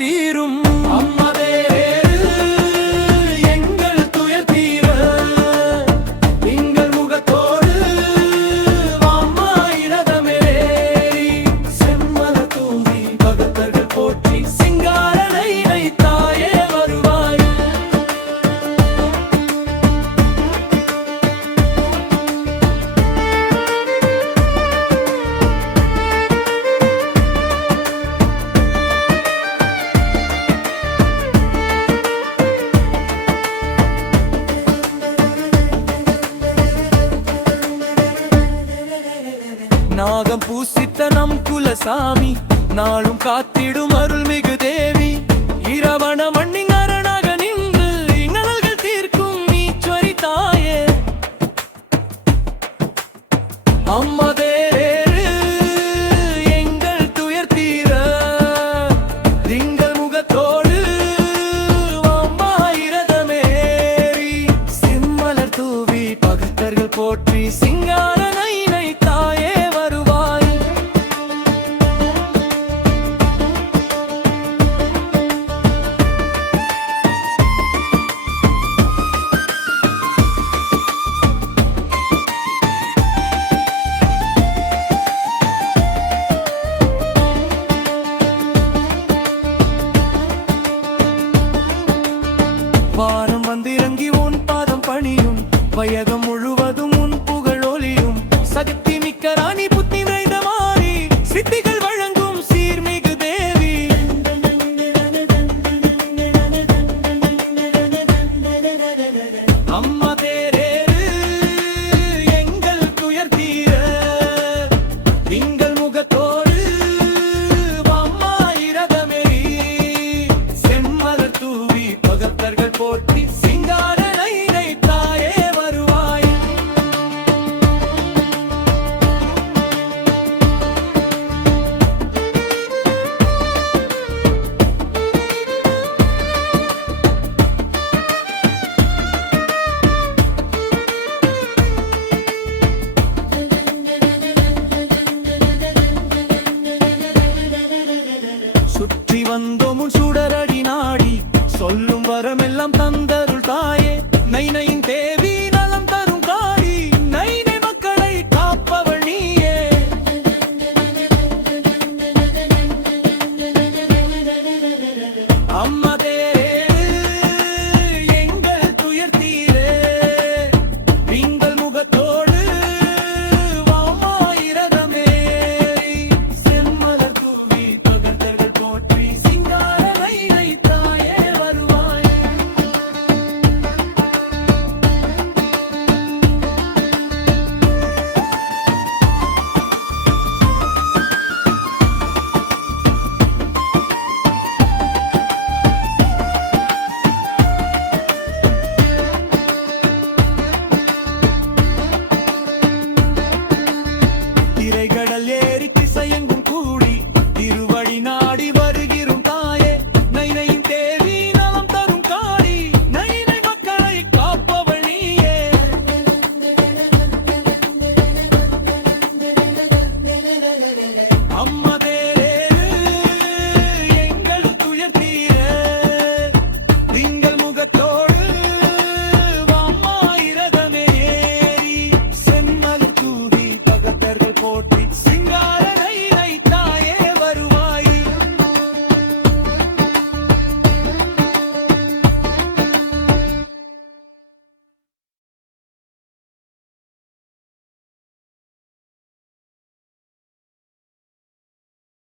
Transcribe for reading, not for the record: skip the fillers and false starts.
தீரும். அம்மதே எங்கள் துயர் தீர திங்கள் முகத்தோடு வாம்மா இரதமேறி செம்மலர் தூவி பகத்தர்கள் போற்றி சிங்கார நைனை தாயே வருவாய். நாகம் பூசித்த நம் குலசாமி நாளும் காத்திடும் அருள்மிகு தேவி இரவண மண்ணின் அரணாக நின்று இன்னல்கள் தீர்க்கும் ஈஸ்வரி தாயே. அம்மதே எங்கள் துயர் தீர திங்கள் முகத்தோடு வாம்மா இரதமேறி செம்மலர் தூவி பகத்தர்கள் போற்றி சிங்கார நைனை தாயே வருவாய். வானம் வந்திறங்கி உன் பாதம் பணியும் வயகம் முழுவதும் உன் புகழ் ஒலியும் சக்தி மிக்க ராணி புத்தி நிறைந்த மாறி சித்திகள் வழங்கும் சீர்மிகு தேவி. அம்மா தேரேறு எங்கள் துயர் தீர திங்கள் முகத்தோடு வாம்மா இரதமேறி செம்மலர் தூவி பகத்தர்கள் போற்றி சிங்கார நைனை தாயே வருவாய். சுற்றி வந்தோம் உன் சுடரடி நாடி சொல்லும் வரமெல்லாம் தந்தருள் தாயே. நைனையின் தேவி நலம் தரும் காடி நைனை மக்களை காப்பவள் நீயே. அம்மதே எங்கள் துயர் தீரே திங்கள் முகத்தோடு வாம்மா இரதமேறி செம்மலர் தூவி பகத்தர்கள் போற்றி சிங்கார நைனை தாயே வருவாய். திரைகடல் ஏறி திசையெங்கும் கூடி திருவடி நாடி வருகிறோம் தாயே. நைனையின் தேவி நலம் தரும் காடி நைனை மக்களை காப்பவள் நீயே. அம்மதே எங்கள் துயர் தீர திங்கள் முகத்தோடு வாம்மா இரதமேறி செம்மலர் தூவி பகத்தர்கள் போற்றி சிங்கார